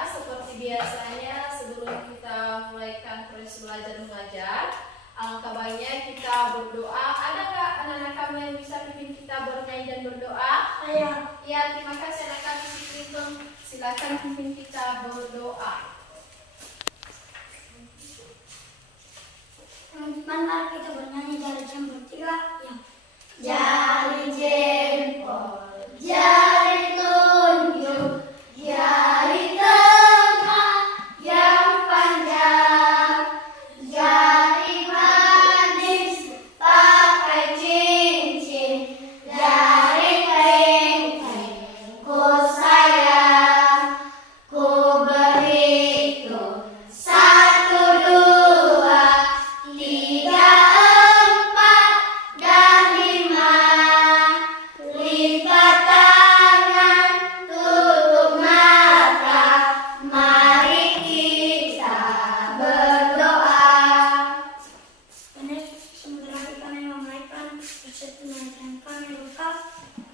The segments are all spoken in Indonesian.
semuanya, seperti biasanya sebelum kita mulaikan proses belajar mengajar, alangkah baiknya kita berdoa. Ada nggak anak-anak kami yang bisa pimpin kita bernyanyi dan berdoa? Ya, terima kasih anak kami si Clinton. Silakan pimpin kita berdoa. Teman-teman, mari kita bernyanyi dari jempol 3. Ya. Jari jempol, jari telunjuk, jari tengah yang panjang, jari manis pakai cincin, jari kelingking ku sayang, ku berhitung 1, 2, 3, 4 dan 5. Lipat tangan, tutup mata, mari kita berdoa. Dan sementara kami memulaikan proses pengajaran kami lengkap,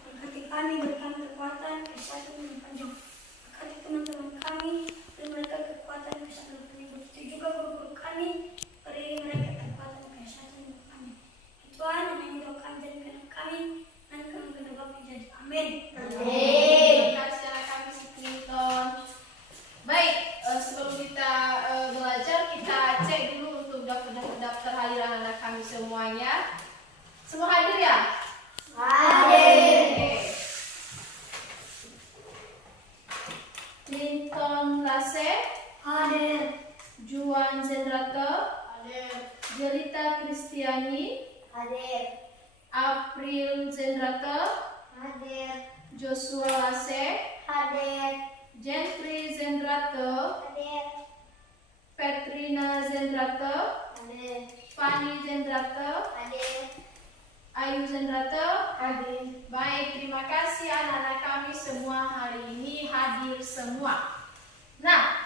berkati kami, berikan kekuatan, kesehatan dan panjang. Berkati teman-teman kami, beri mereka kekuatan, kesehatan dan panjang. Begitu juga guru-guru kami, beri mereka kekuatan, kesehatan dan panjang. Tuhan, yang doakan jadikan kami dan kami ke dalam menjadi. Amin. Terima kasih anak kami si Clinton. Baik, sebelum kita belajar, kita cek dulu untuk daftar hadiran anak kami semuanya. Semua hadir ya? Hadir. Oke. Clinton Lase, Hadir. Juan Zendrato, Hadir. Jelita Kristiani, Hadir. April Zendrato, Hadir. Joshua Lase, Hadir. Jeffrey Zendrato, Hadir. Petrina Zendrato, Hadir. Fanny Zendrato, Hadir. Ayu Zendrato. Hadir. Baik, terima kasih anak-anak kami semua hari ini hadir semua. Nah,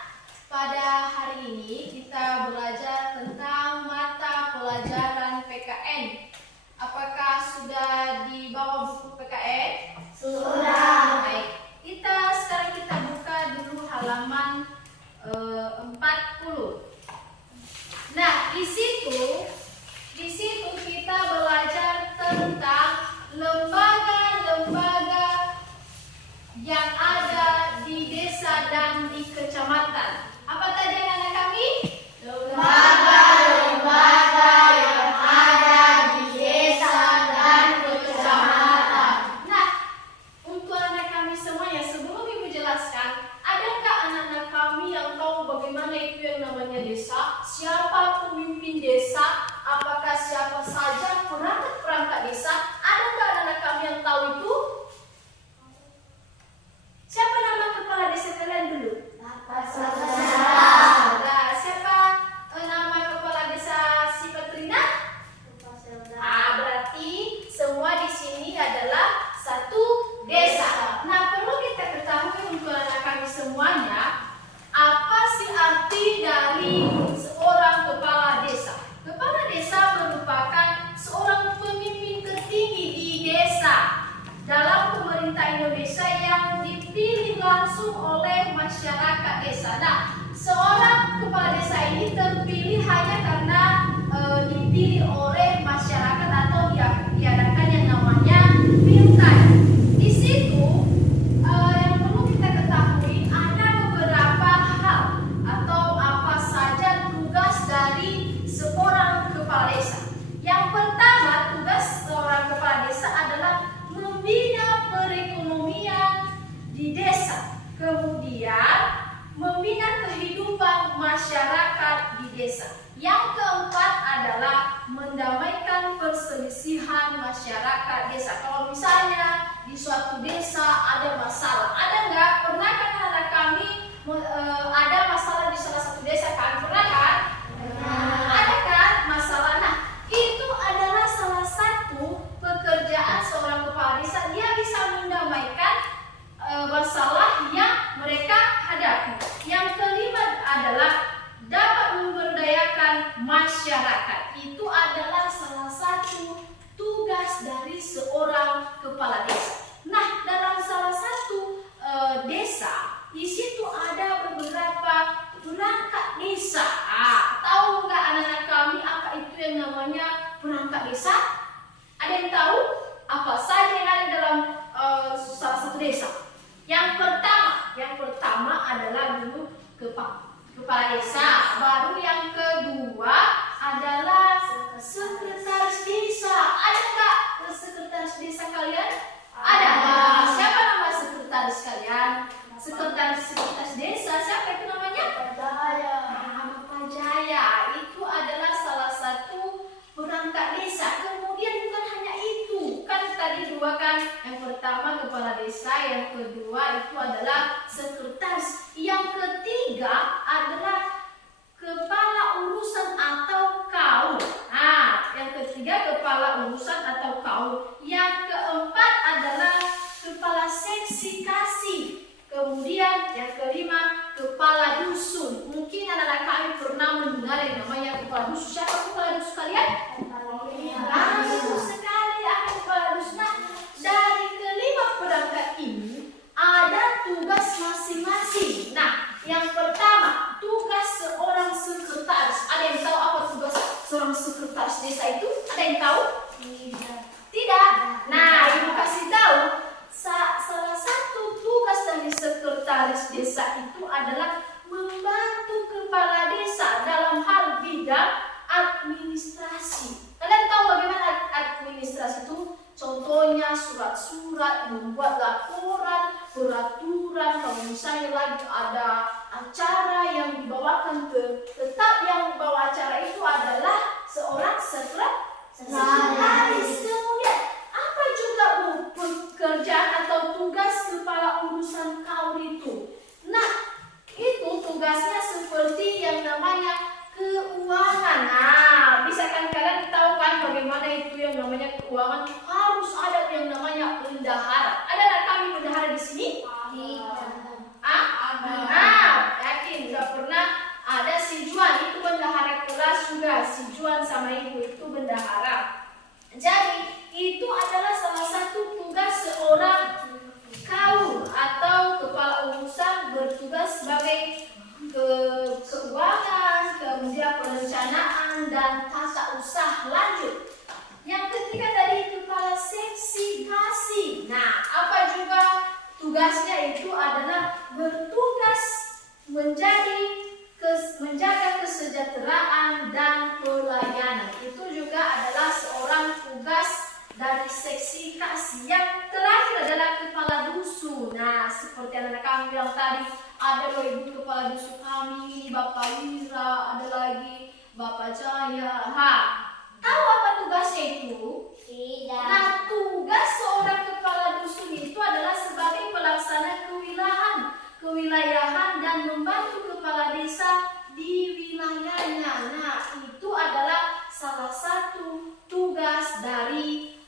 pada hari ini kita belajar tentang mata pelajaran PKN. Apakah sudah dibawa buku PKN? Sudah. Baik, sekarang kita buka dulu halaman 40. Nah, di situ kita belajar tentang lembaga-lembaga yang ada di desa dan di kecamatan. Apa tadi anak-anak kami? Lembaga-lembaga yang ada di desa dan kecamatan. Nah, untuk anak kami semuanya, sebelum Ibu jelaskan, adakah anak-anak kami yang tahu bagaimana itu yang namanya desa? Siapa pemimpin desa? Apakah siapa saja perangkat-perangkat desa? Adakah anak-anak kami yang tahu itu? Siapa nama kepala desa kalian dulu? Nah, siapa nama kepala desa si Petrina? Berarti semua di sini adalah satu desa. Nah, perlu kita ketahui untuk anak kami semuanya, apa sih arti dari seorang kepala desa? Kepala desa merupakan seorang pemimpin tertinggi di desa dalam pemerintah Indonesia yang dipilih langsung oleh masyarakat desa. Nah, seorang kepala desa ini terpilih hanya karena dipilih oleh masyarakat atau diadakan yang namanya pilkada. Di situ yang perlu kita ketahui ada beberapa hal atau apa saja tugas dari seorang kepala desa. Yang pertama, tugas seorang kepala desa adalah membina perekonomian di desa, kemudian membina kehidupan masyarakat di desa. Yang keempat adalah mendamaikan perselisihan masyarakat desa. Kalau misalnya di suatu desa ada masalah, ada nggak? Pernah kan anak kami ada masalah di salah satu desa kan? Pernah kan? Ada kan masalah? Nah, itu adalah salah satu pekerjaan seorang kepala desa. Dia bisa mendamaikan masalah yang mereka hadapi. Yang kelima adalah dapat memberdayakan masyarakat. Itu adalah salah satu tugas dari seorang kepala desa. Nah, dalam salah satu adalah dulu kepala desa, baru yang kedua adalah sekretaris desa. Ada nggak sekretaris desa kalian? Ada. Siapa nama sekretaris kalian? Sekretaris desa siapa itu namanya? Bapak Jaya. Itu adalah salah satu perangkat desa. Kemudian bukan hanya itu, kan tadi dua kan, yang pertama kepala desa, yang kedua itu adalah sekretaris, yang ketiga adalah kepala urusan atau kaum. Nah, yang ketiga kepala urusan atau kaum. Yang keempat adalah kepala seksi kasih. Kemudian yang kelima kepala dusun. Mungkin anak-anak kami pernah mendengar yang namanya kepala dusun. Siapa kepala dusun kalian? Betul sekali, akan kepala dusun. Nah, dari kelima perangkat ini ada tugas masing-masing. Nah, yang pertama tugas seorang sekretaris. Ada yang tahu apa tugas seorang sekretaris desa itu? Ada yang tahu? Tidak. Nah, ibu kasih tahu. Salah satu tugas dari sekretaris desa itu adalah membantu kepala desa dalam hal bidang administrasi. Kalian tahu bagaimana administrasi itu? Contohnya surat-surat, membuat laporan, peraturan, kalau misalnya lagi ada acara yang dibawakan tetap yang membawa acara itu adalah seorang sekretaris. Kemudian apa juga pekerjaan atau tugas kepala urusan kaum itu? Nah, itu tugasnya seperti yang namanya keuangan. Nah, bisa kan kalian tahu kan bagaimana itu yang namanya keuangan? Harus ada yang namanya bendahara. Ada anak kami bendahara di sini? Nah, yakin udah pernah ada si Juan itu bendahara kelas juga. Si Juan sama ibu itu bendahara. Jadi itu adalah salah satu tugas seorang kaum atau kepala urusan bertugas sebagai keuangan, kemudian perencanaan dan tata usaha lanjut. Yang ketiga tadi kepala seksi kasih. Nah, apa juga tugasnya itu adalah bertugas menjaga kesejahteraan dan pelayanan. Itu juga adalah seorang tugas dari seksi kasih. Yang terakhir adalah kepala dusun. Nah, seperti anak kami bilang tadi, ada loh ibu kepala dusun kami, Bapak Wira, ada lagi Bapak Jaya. Tahu apa tugasnya itu? Tidak. Nah, tugas seorang kepala dusun itu adalah sebagai pelaksana kewilayahan dan membantu kepala desa di wilayahnya. Nah, itu adalah salah satu tugas dari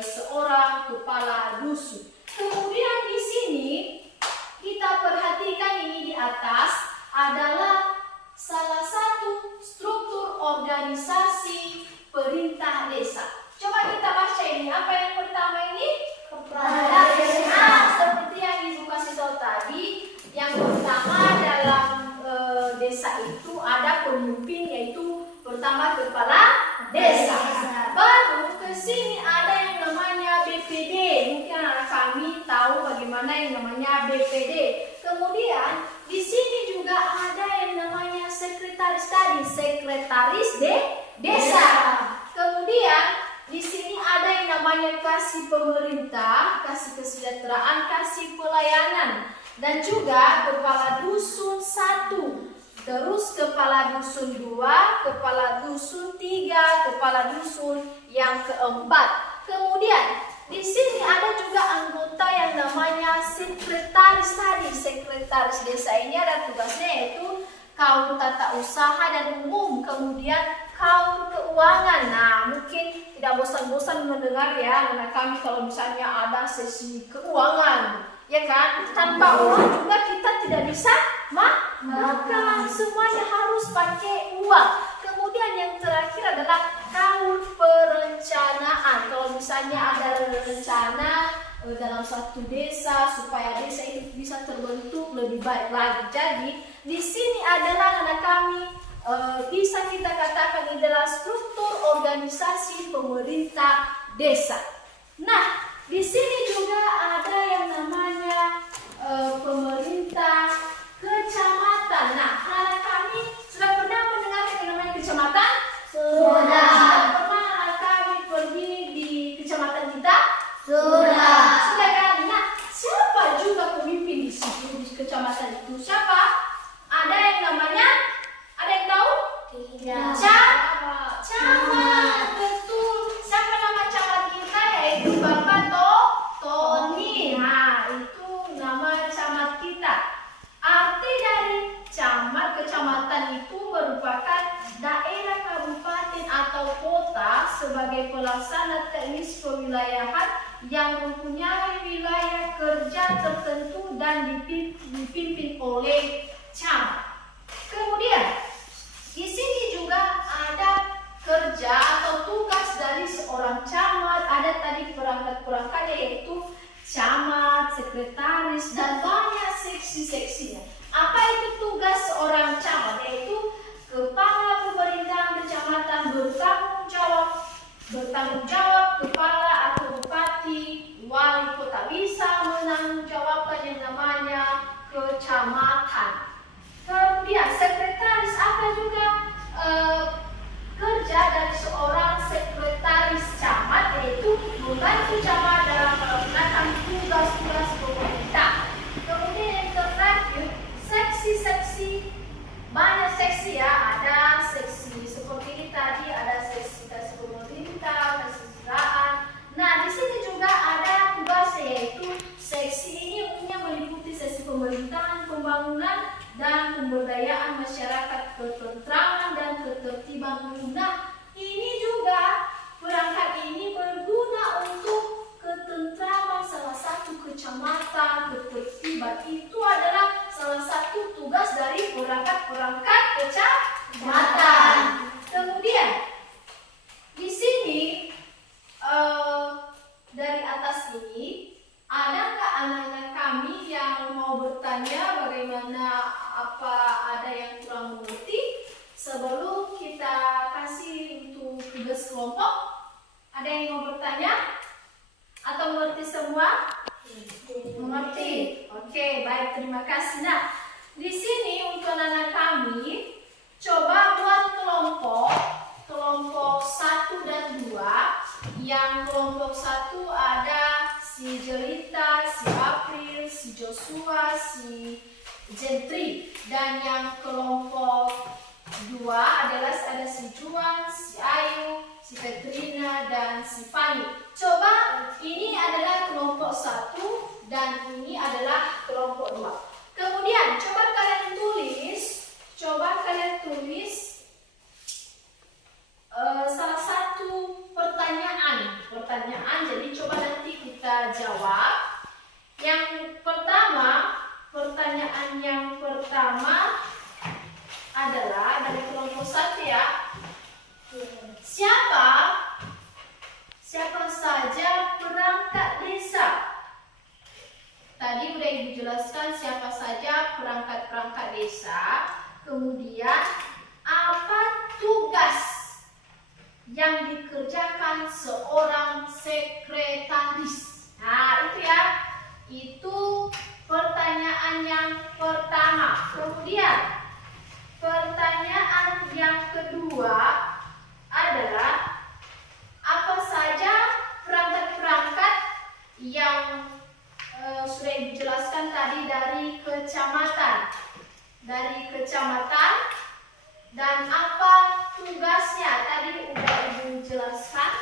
seorang kepala dusun. Kemudian di sini kita perhatikan ini di atas adalah salah satu struktur organisasi perintah desa. Coba kita baca ini. Apa yang pertama ini? Kepala desa. Nah, seperti yang ibu kasih tahu tadi, yang pertama dalam desa itu ada pemimpin, yaitu pertama kepala desa. Baru ke sini ada yang namanya BPD. Mungkin anak kami tahu bagaimana yang namanya BPD. Kemudian di sini juga ada yang namanya sekretaris tadi, sekretaris desa. Kemudian di sini ada yang namanya kasih pemerintah, kasih kesejahteraan, kasih pelayanan, dan juga kepala dusun 1. Terus kepala dusun 2, kepala dusun 3, kepala dusun yang keempat. Kemudian di sini ada juga anggota yang namanya sekretaris tadi. Sekretaris desa ini ada tugasnya yaitu kaum tata usaha dan umum, kemudian kaum keuangan. Nah, mungkin tidak bosan-bosan mendengar ya anak kami kalau misalnya ada sesi keuangan. Ya kan, tanpa uang juga kita tidak bisa makan, semuanya harus pakai uang. Kemudian yang terakhir adalah kaum perencanaan. Kalau misalnya ada rencana dalam suatu desa supaya desa itu bisa terbentuk lebih baik lagi. Jadi di sini adalah anak kami bisa kita katakan ini adalah struktur organisasi pemerintah desa. Nah, di sini juga ada yang namanya pemerintah kecamatan itu siapa? Ada yang namanya, ada yang tahu? Tidak. Camat, betul. Siapa nama camat kita? Yaitu Bapak Tony. Nah, itu nama camat kita. Arti dari camat kecamatan itu merupakan daerah kabupaten atau kota sebagai pelaksana teknis kewilayahan yang mempunyai wilayah kerja tertentu dan dipimpin oleh camat. Kemudian di sini juga ada kerja atau tugas dari seorang camat. Ada tadi perangkat-perangkatnya yaitu camat, sekretaris, dan banyak seksi-seksinya. Apa itu tugas seorang camat? Yaitu kepala pemerintahan kecamatan bertanggung jawab kepala atau bupati, wali kota bisa menanggungjawabkan yang namanya kecamatan. Kemudian sekretaris, apa juga kerja dari seorang sekretaris camat, yaitu membantu camat dalam melaksanakan tugas-tugas pemerintah. Kemudian yang terakhir, seksi-seksi, banyak seksi ya, ada seksi seperti ini tadi, ada seksi pemerintah, kesejahteraan. Nah, di sini juga ada tugas yaitu seksi ini umumnya meliputi seksi pemerintahan, pembangunan, dan pemberdayaan masyarakat, ketentraman dan ketertiban umum. Nah, ini juga perangkat ini berguna untuk ketentraman salah satu kecamatan, ketertiban. Itu adalah salah satu tugas dari perangkat-perangkat kecamatan. Kemudian di sini dari atas ini, adakah anak-anak kami yang mau bertanya bagaimana, apa ada yang kurang mengerti sebelum kita kasih untuk tugas kelompok? Ada yang mau bertanya? Atau mengerti semua? Mengerti? Oke, baik, terima kasih. Nah, di sini untuk anak-anak kami, coba buat kelompok 1 dan 2. Yang kelompok 1 ada si Jelita, si April, si Joshua, si Gentry. Dan yang kelompok 2 adalah ada si Juan, si Ayu, si Petrina, dan si Fanny. Coba, ini adalah kelompok 1 dan ini adalah kelompok 2. Kemudian coba kalian tulis salah satu pertanyaan. Jadi coba nanti kita jawab. Yang pertama, pertanyaan yang pertama adalah dari kelompok 1 ya. Siapa saja perangkat desa? Tadi udah Ibu jelaskan siapa saja perangkat-perangkat desa. Kemudian apa tugas yang dikerjakan seorang sekretaris? Nah, itu ya. Itu pertanyaan yang pertama. Kemudian pertanyaan yang kedua adalah apa saja perangkat-perangkat yang sudah dijelaskan tadi dari kecamatan. Dan apa tugasnya? Tadi udah Ibu jelaskan.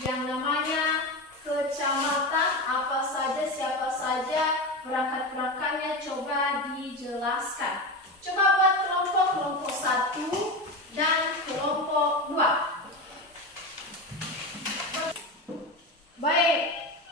Yang namanya kecamatan, apa saja, siapa saja perangkat-perangkatnya, coba dijelaskan. Coba buat kelompok 1 dan kelompok 2. Baik,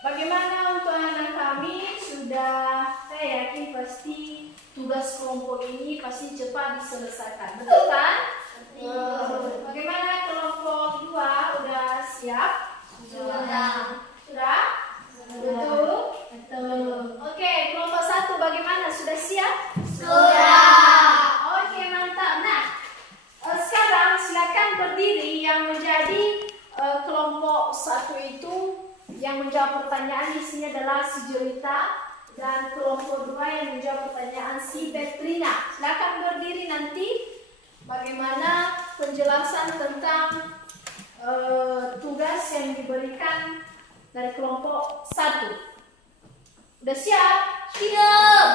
bagaimana untuk anak kami? Sudah, saya yakin pasti tugas kelompok ini pasti cepat diselesaikan. Betul kan? Betul. Bagaimana kelompok 2? Udah siap? Sudah. Sudah? Betul? Betul. Oke, kelompok 1 bagaimana? Sudah siap? Sudah. Oke, mantap. Nah, sekarang silakan berdiri yang menjadi kelompok 1 itu. Yang menjawab pertanyaan di sini adalah si Jelita, dan kelompok 2 yang menjawab pertanyaan si Petrina. Silakan berdiri nanti bagaimana penjelasan tentang tugas yang diberikan dari kelompok 1. Udah siap? Siap.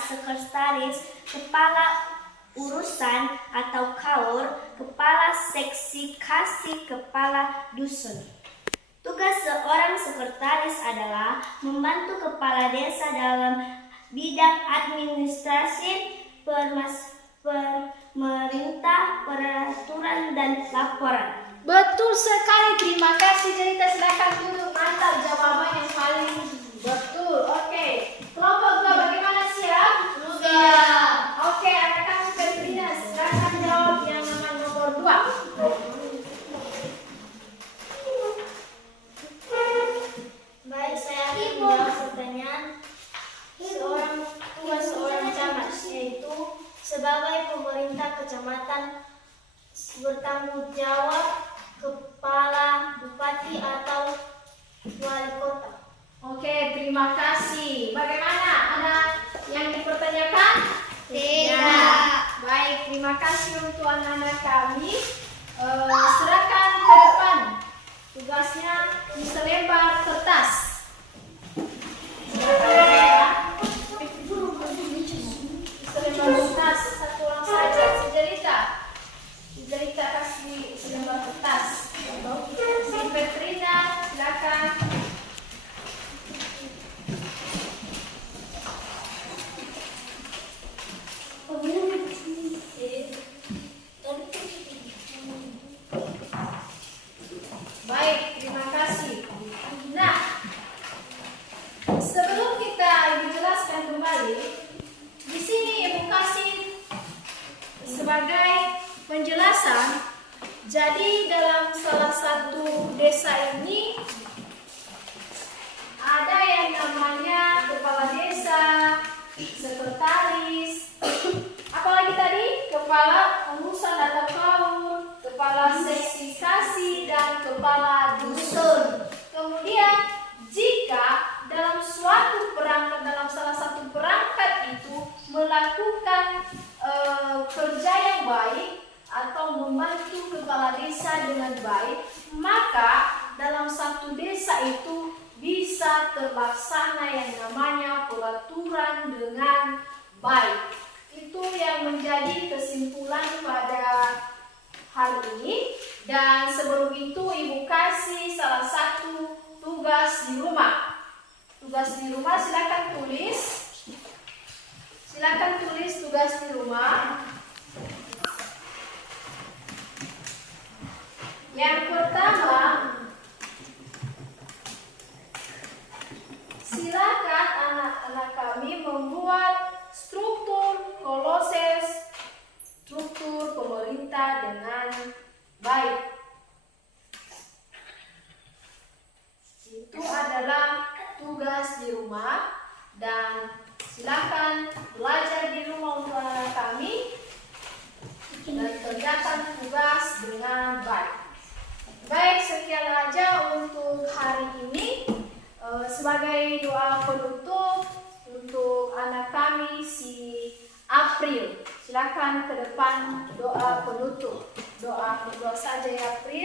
sekretaris, kepala urusan atau kaur, kepala seksi kasih, kepala dusun. Tugas seorang sekretaris adalah membantu kepala desa dalam bidang administrasi, pemerintah, peraturan, dan laporan. Betul sekali, terima kasih Jelita. Silakan duduk, mantap jawaban yang paling betul. Oke, kelompok 2 bagaimana, siap? Siap. Oke, anak-anak Petrina, silakan jawab yang nomor 2. Baik, saya akan menjawab pertanyaan seorang camat, yaitu sebagai pemerintah kecamatan bertanggung jawab kepala bupati atau wali kota. Oke, terima kasih. Bagaimana? Ada yang dipertanyakan? Tidak. Baik, terima kasih untuk anak-anak kami. Silakan ke depan. Tugasnya di selembar kertas. Silakan ya. Selembar kertas, satu orang saja. Si Jelita kasih selembar kertas. Si Petrina, silakan. Baik, terima kasih. Nah, sebelum kita Ibu jelaskan kembali, di sini Ibu kasih sebagai penjelasan. Jadi dalam salah satu desa ini ada yang namanya kepala desa, sekretaris, apalagi tadi kepala urusan atau kaum, kepala seksi kasih, dan kepala dusun. Kemudian jika dalam suatu perangkat, dalam salah satu perangkat itu melakukan kerja yang baik atau membantu kepala desa dengan baik, maka dalam satu desa itu bisa terlaksana yang namanya peraturan dengan baik. Itu yang menjadi kesimpulan pada hari ini. Dan sebelum itu Ibu kasih salah satu tugas di rumah. Tugas di rumah silakan tulis. Silakan tulis tugas di rumah. Yang pertama, silakan anak-anak kami membuat struktur koloses, struktur pemerintah dengan baik. Itu adalah tugas di rumah, dan silakan belajar di rumah untuk anak kami dan kerjakan tugas dengan baik. Baik, sekian aja untuk hari ini. Sebagai doa penutup untuk anak kami si April, silakan ke depan doa penutup. Doa saja ya April.